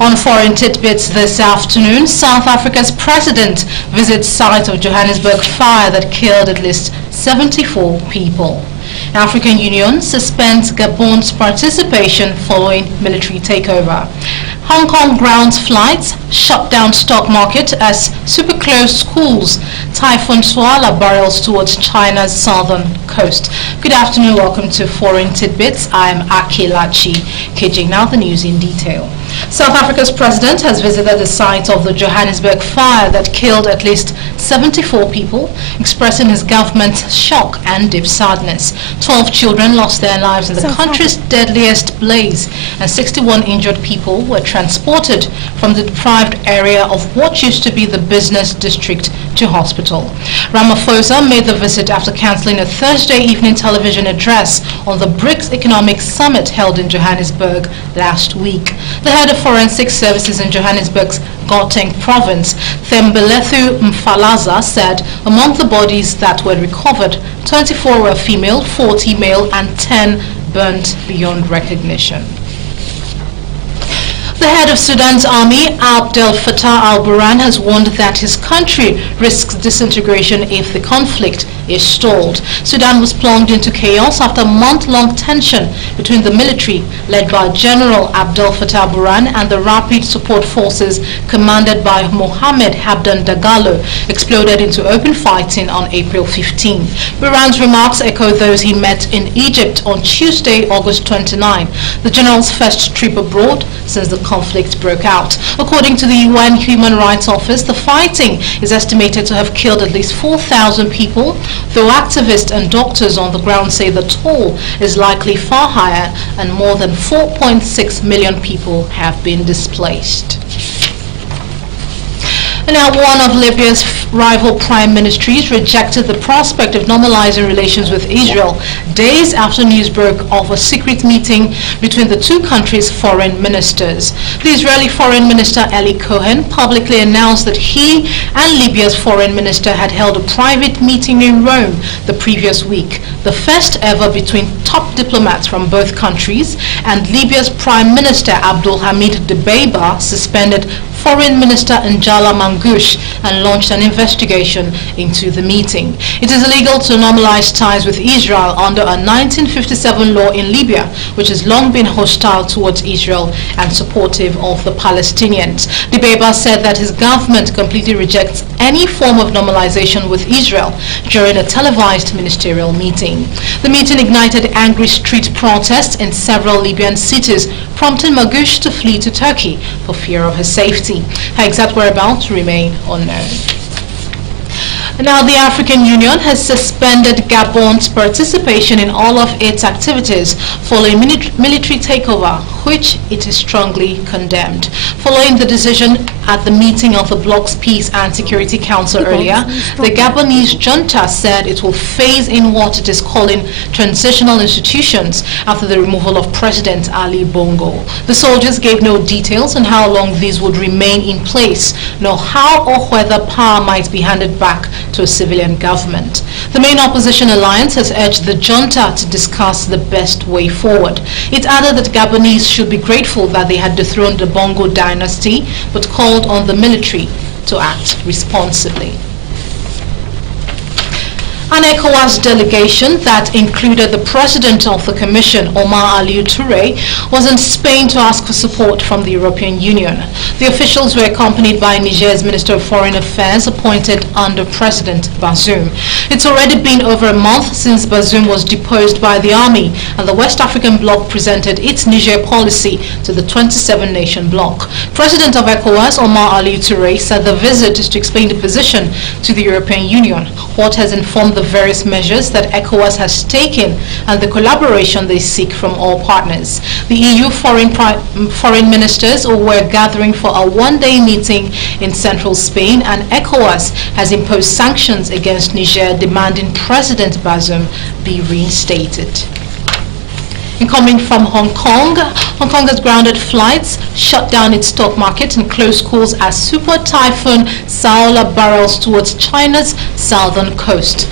On Foreign Tidbits this afternoon, South Africa's president visits site of Johannesburg fire that killed at least 74 people. African Union suspends Gabon's participation following military takeover. Hong Kong grounds flights, shut down stock market as super closed schools. Typhoon Swala barrels towards China's southern coast. Good afternoon, welcome to Foreign Tidbits. I'm Akilachi Kejing. Now the news in detail. South Africa's president has visited the site of the Johannesburg fire that killed at least 74 people, expressing his government's shock and deep sadness. 12 children lost their lives in the country's deadliest blaze, and 61 injured people were transported from the deprived area of what used to be the business district to hospital. Ramaphosa made the visit after cancelling a Thursday evening television address on the BRICS Economic Summit held in Johannesburg last week. The head of Forensic Services in Johannesburg's Gauteng province, Thembelethu Mfalaza, said among the bodies that were recovered, 24 were female, 40 male, and 10 burnt beyond recognition. The head of Sudan's army, Abdel Fattah al-Burhan, has warned that his country risks disintegration if the conflict is stalled. Sudan was plunged into chaos after month-long tension between the military, led by General Abdel Fattah al-Burhan, and the Rapid Support Forces, commanded by Mohamed Hamdan Dagalo, exploded into open fighting on April 15. Burhan's remarks echo those he met in Egypt on Tuesday, August 29, the general's first trip abroad since the conflict broke out. According to the UN Human Rights Office, the fighting is estimated to have killed at least 4,000 people, though activists and doctors on the ground say the toll is likely far higher and more than 4.6 million people have been displaced. And now one of Libya's rival prime ministries rejected the prospect of normalizing relations with Israel days after news broke of a secret meeting between the two countries' foreign ministers. The Israeli foreign minister Eli Cohen publicly announced that he and Libya's foreign minister had held a private meeting in Rome the previous week, the first ever between top diplomats from both countries, and Libya's prime minister Abdulhamid Dbeibah suspended Foreign Minister Njala Mangush and launched an investigation into the meeting. It is illegal to normalize ties with Israel under a 1957 law in Libya, which has long been hostile towards Israel and supportive of the Palestinians. Dbeibah said that his government completely rejects any form of normalization with Israel during a televised ministerial meeting. The meeting ignited angry street protests in several Libyan cities, prompting Mangush to flee to Turkey for fear of his safety. Her exact whereabouts remain unknown. Now, the African Union has suspended Gabon's participation in all of its activities following military takeover, which it is strongly condemned. Following the decision at the meeting of the bloc's Peace and Security Council earlier, the Gabonese junta said it will phase in what it is calling transitional institutions after the removal of President Ali Bongo. The soldiers gave no details on how long these would remain in place, nor how or whether power might be handed back to a civilian government. The main opposition alliance has urged the junta to discuss the best way forward. It added that Gabonese should be grateful that they had dethroned the Bongo dynasty, but called on the military to act responsibly. An ECOWAS delegation that included the president of the commission, Omar Aliou Touré, was in Spain to ask for support from the European Union. The officials were accompanied by Niger's Minister of Foreign Affairs, appointed under President Bazoum. It's already been over a month since Bazoum was deposed by the army, and the West African bloc presented its Niger policy to the 27-nation bloc. President of ECOWAS, Omar Aliou Touré, said the visit is to explain the position to the European Union, what has informed the various measures that ECOWAS has taken, and the collaboration they seek from all partners. The EU foreign ministers were gathering for a one-day meeting in central Spain, and ECOWAS has imposed sanctions against Niger, demanding President Bazoum be reinstated. And coming from Hong Kong has grounded flights, shut down its stock market, and closed schools as Super Typhoon Saola barrels towards China's southern coast.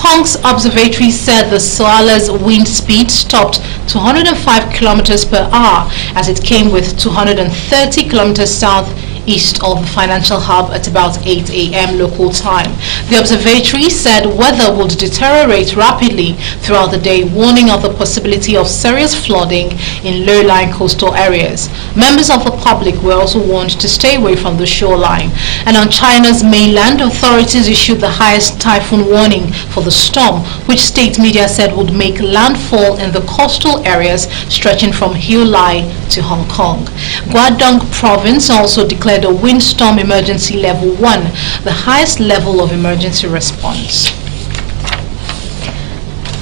Kong's observatory said the Soala's wind speed stopped to 105 kilometers per hour as it came with 230 kilometers southeast of the financial hub at about 8 a.m. local time. The observatory said weather would deteriorate rapidly throughout the day, warning of the possibility of serious flooding in low-lying coastal areas. Members of the public were also warned to stay away from the shoreline. And on China's mainland, authorities issued the highest typhoon warning for the storm, which state media said would make landfall in the coastal areas stretching from Hubei to Hong Kong. Guangdong province also declared a windstorm emergency level 1, the highest level of emergency response.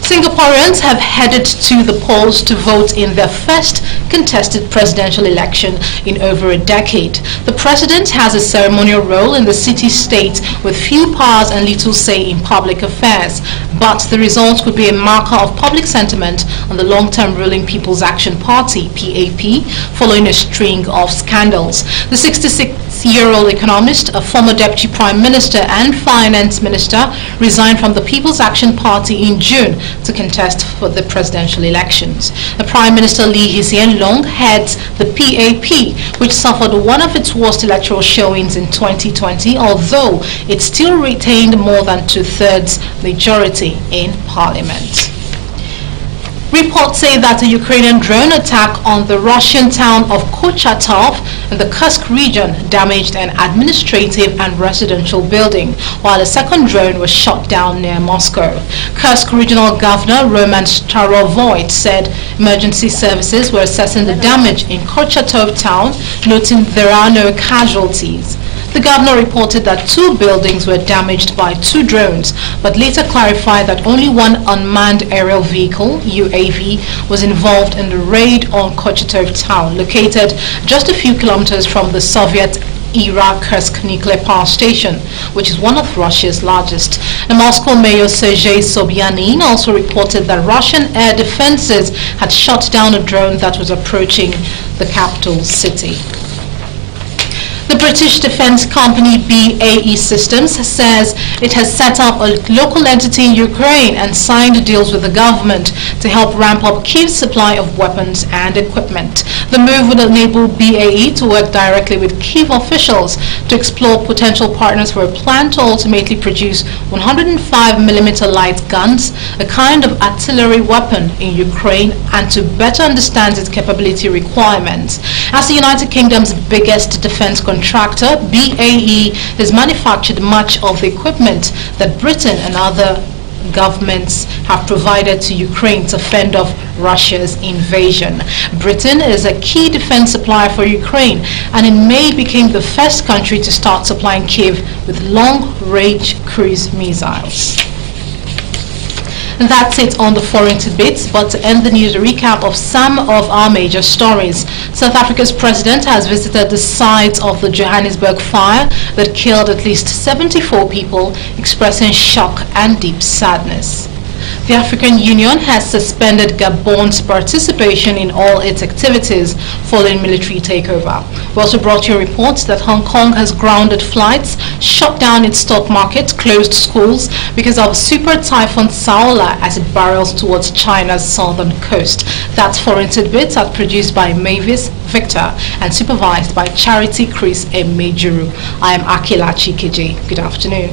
Singaporeans have headed to the polls to vote in their first contested presidential election in over a decade. The president has a ceremonial role in the city-state with few powers and little say in public affairs, but the result could be a marker of public sentiment on the long-term ruling People's Action Party, PAP, following a string of scandals. The 66-year-old economist, a former deputy prime minister and finance minister, resigned from the People's Action Party in June to contest for the presidential elections. The Prime Minister Lee Hsien Loong heads the PAP, which suffered one of its worst electoral showings in 2020, although it still retained more than two-thirds majority in parliament. Reports say that a Ukrainian drone attack on the Russian town of Kurchatov in the Kursk region damaged an administrative and residential building, while a second drone was shot down near Moscow. Kursk Regional Governor Roman Starovoyt said emergency services were assessing the damage in Kurchatov town, noting there are no casualties. The governor reported that 2 buildings were damaged by 2 drones, but later clarified that only one unmanned aerial vehicle, UAV, was involved in the raid on Kurchatov town, located just a few kilometers from the Soviet-era Kursk nuclear power station, which is one of Russia's largest. The Moscow mayor Sergei Sobyanin also reported that Russian air defenses had shot down a drone that was approaching the capital city. The British defense company BAE Systems says it has set up a local entity in Ukraine and signed deals with the government to help ramp up Kyiv's supply of weapons and equipment. The move would enable BAE to work directly with Kyiv officials to explore potential partners for a plan to ultimately produce 105mm light guns, a kind of artillery weapon in Ukraine, and to better understand its capability requirements. As the United Kingdom's biggest defense contractor, BAE has manufactured much of the equipment that Britain and other governments have provided to Ukraine to fend off Russia's invasion. Britain is a key defense supplier for Ukraine and in May became the first country to start supplying Kyiv with long-range cruise missiles. And that's it on the Foreign Tidbits, but to end the news, a recap of some of our major stories. South Africa's president has visited the site of the Johannesburg fire that killed at least 74 people, expressing shock and deep sadness. The African Union has suspended Gabon's participation in all its activities following military takeover. We also brought you reports that Hong Kong has grounded flights, shut down its stock market, closed schools because of Super Typhoon Saola as it barrels towards China's southern coast. That's Foreign Tidbits, produced by Mavis Victor and supervised by Charity Chris Emejuru. I am Akilachi Kiji. Good afternoon.